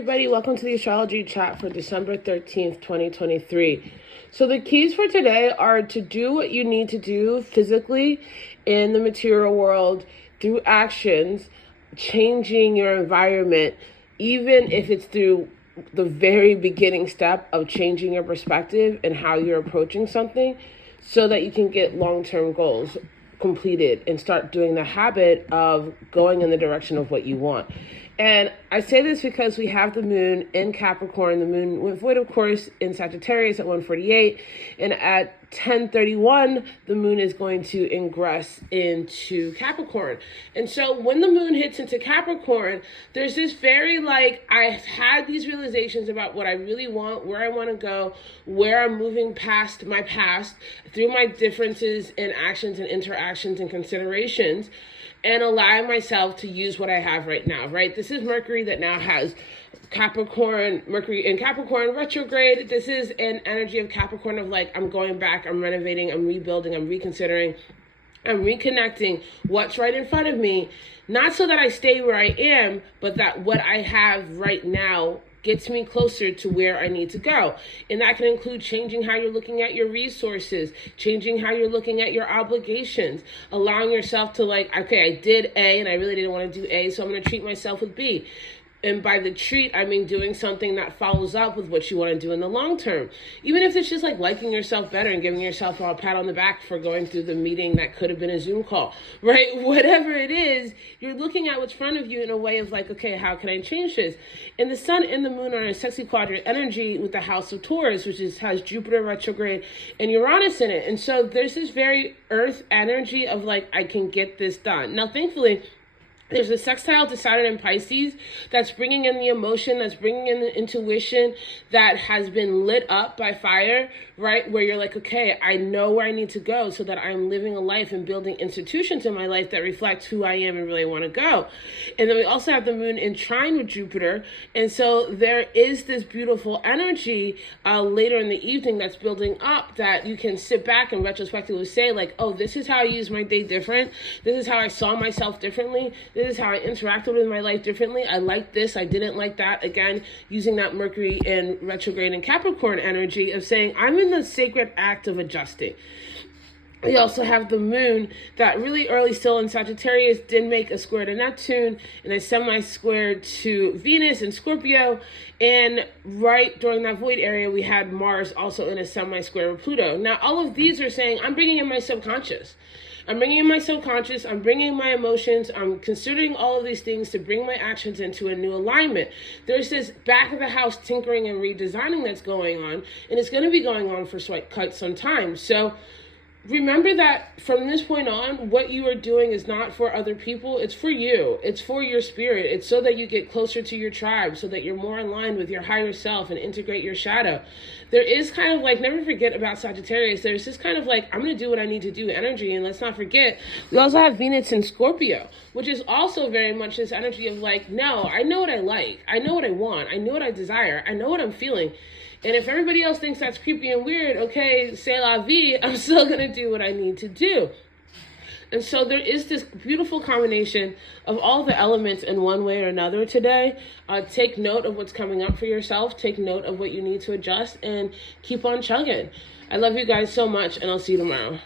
everybody. Welcome to the astrology chat for December 13th, 2023. So the keys for today are to do what you need to do physically in the material world through actions, changing your environment, even if it's through the very beginning step of changing your perspective and how you're approaching something so that you can get long-term goals completed and start doing the habit of going in the direction of what you want. And I say this because we have the moon in Capricorn. The moon went void, of course, in Sagittarius at 1:48. And at 10:31, the moon is going to ingress into Capricorn. And so when the moon hits into Capricorn, there's this very I've had these realizations about what I really want, where I want to go, where I'm moving past my past through my differences in actions and interactions and considerations, and allowing myself to use what I have right now, right? This is Mercury that now has Mercury in Capricorn retrograde. This is an energy of Capricorn of I'm going back, I'm renovating, I'm rebuilding, I'm reconsidering, I'm reconnecting what's right in front of me, not so that I stay where I am, but that what I have right now gets me closer to where I need to go. And that can include changing how you're looking at your resources, changing how you're looking at your obligations, allowing yourself to okay, I did A and I really didn't want to do A, so I'm going to treat myself with B. And by the treat, I mean doing something that follows up with what you want to do in the long term. Even if it's just liking yourself better and giving yourself a pat on the back for going through the meeting that could have been a Zoom call, right? Whatever it is, you're looking at what's in front of you in a way of okay, how can I change this? And the sun and the moon are in a sexy quadrant energy with the house of Taurus, which has Jupiter retrograde and Uranus in it. And so there's this very earth energy of I can get this done. Now, thankfully, there's a sextile to Saturn in Pisces that's bringing in the emotion, that's bringing in the intuition that has been lit up by fire, right? Where you're okay, I know where I need to go so that I'm living a life and building institutions in my life that reflect who I am and really want to go. And then we also have the moon in trine with Jupiter. And so there is this beautiful energy later in the evening that's building up that you can sit back and retrospectively say oh, this is how I use my day different. This is how I saw myself differently. This is how I interacted with my life differently. I like this. I didn't like that. Again, using that Mercury in retrograde and Capricorn energy of saying, I'm in the sacred act of adjusting. We also have the moon that really early still in Sagittarius did make a square to Neptune and a semi-square to Venus and Scorpio. And right during that void area, we had Mars also in a semi-square with Pluto. Now, all of these are saying, I'm bringing in my subconscious. I'm bringing in my subconscious, I'm bringing in my emotions, I'm considering all of these things to bring my actions into a new alignment. There's this back of the house tinkering and redesigning that's going on, and it's going to be going on for quite some time. So remember that from this point on, what you are doing is not for other people. It's for you. It's for your spirit. It's so that you get closer to your tribe, so that you're more in line with your higher self and integrate your shadow. There is kind of never forget about Sagittarius. There's this kind of I'm going to do what I need to do energy. And let's not forget, we also have Venus in Scorpio, which is also very much this energy of no, I know what I like. I know what I want. I know what I desire. I know what I'm feeling. And if everybody else thinks that's creepy and weird, okay, c'est la vie, I'm still going to do what I need to do. And so there is this beautiful combination of all the elements in one way or another today. Take note of what's coming up for yourself. Take note of what you need to adjust and keep on chugging. I love you guys so much, and I'll see you tomorrow.